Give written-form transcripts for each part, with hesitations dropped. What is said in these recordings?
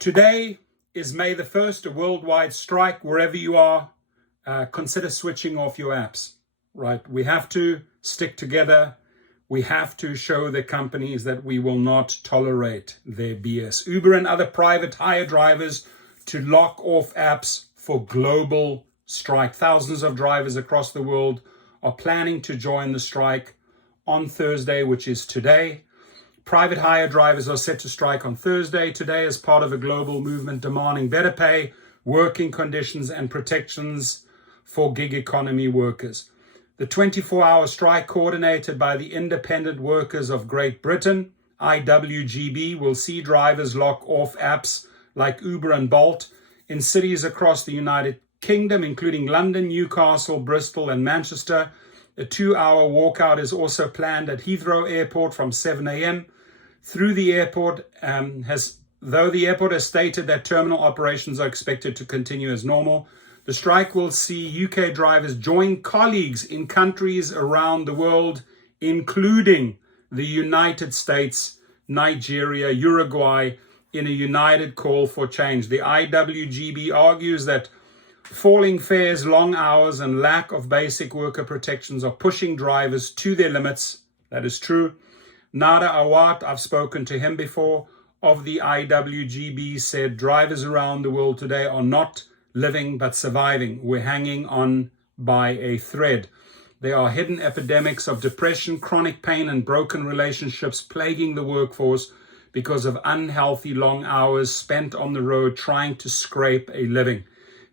Today is May the 1st, a worldwide strike. Wherever you are, consider switching off your apps, right? We have to stick together. We have to show the companies that we will not tolerate their BS. Uber and other private hire drivers to lock off apps for global strike. Thousands of drivers across the world are planning to join the strike on Thursday, which is today. Private hire drivers are set to strike on Thursday today as part of a global movement demanding better pay, working conditions, and protections for gig economy workers. The 24-hour strike, coordinated by the Independent Workers of Great Britain, IWGB, will see drivers lock off apps like Uber and Bolt in cities across the United Kingdom, including London, Newcastle, Bristol, and Manchester. A 2-hour walkout is also planned at Heathrow Airport from 7 a.m. Though the airport has stated that terminal operations are expected to continue as normal, the strike will see UK drivers join colleagues in countries around the world, including the United States, Nigeria, Uruguay, in a united call for change. The IWGB argues that falling fares, long hours, and lack of basic worker protections are pushing drivers to their limits. That is true. Nada Awad, I've spoken to him before, of the IWGB, said drivers around the world today are not living but surviving. We're hanging on by a thread. There are hidden epidemics of depression, chronic pain, and broken relationships plaguing the workforce because of unhealthy long hours spent on the road trying to scrape a living.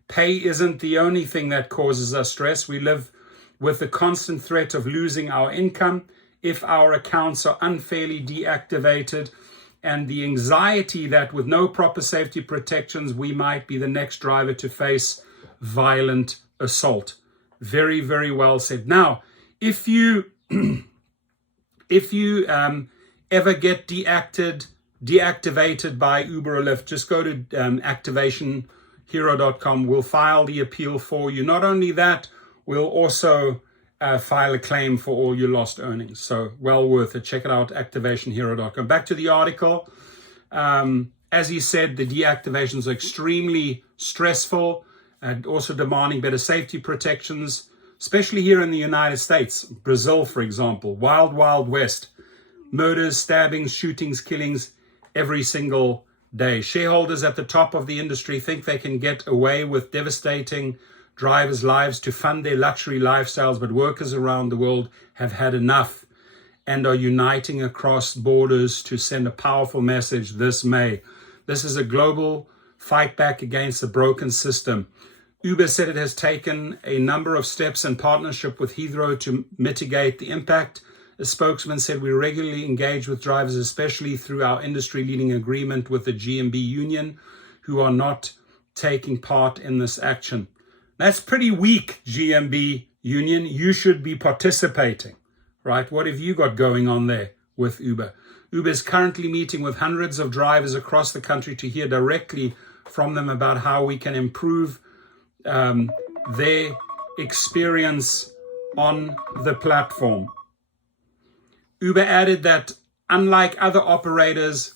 Pay isn't the only thing that causes us stress. We live with the constant threat of losing our income if our accounts are unfairly deactivated, and the anxiety that with no proper safety protections, we might be the next driver to face violent assault. Very, very well said. Now, if you ever get deactivated by Uber or Lyft, just go to activationhero.com. We'll file the appeal for you. Not only that, we'll also file a claim for all your lost earnings. So well worth it. Check it out, activationhero.com. Back to the article. As he said, the deactivations are extremely stressful and also demanding better safety protections, especially here in the United States. Brazil, for example, wild, wild west. Murders, stabbings, shootings, killings every single day. Shareholders at the top of the industry think they can get away with devastating drivers' lives to fund their luxury lifestyles, but workers around the world have had enough and are uniting across borders to send a powerful message this May. This is a global fight back against the broken system. Uber said it has taken a number of steps in partnership with Heathrow to mitigate the impact. A spokesman said, we regularly engage with drivers, especially through our industry-leading agreement with the GMB union, who are not taking part in this action. That's pretty weak, GMB union. You should be participating, right? What have you got going on there with Uber? Uber is currently meeting with hundreds of drivers across the country to hear directly from them about how we can improve their experience on the platform. Uber added that unlike other operators,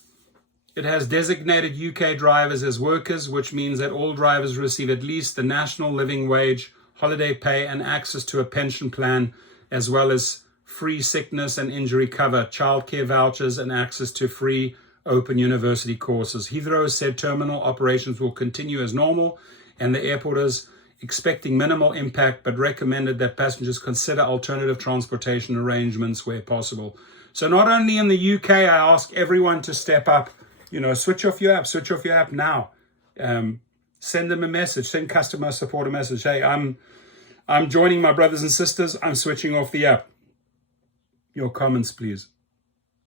it has designated UK drivers as workers, which means that all drivers receive at least the national living wage, holiday pay, and access to a pension plan, as well as free sickness and injury cover, childcare vouchers, and access to free open university courses. Heathrow said terminal operations will continue as normal, and the airport is expecting minimal impact, but recommended that passengers consider alternative transportation arrangements where possible. So not only in the UK, I ask everyone to step up. Switch off your app now. Send them a message, send customer support a message. Hey, I'm joining my brothers and sisters. I'm switching off the app. Your comments, please.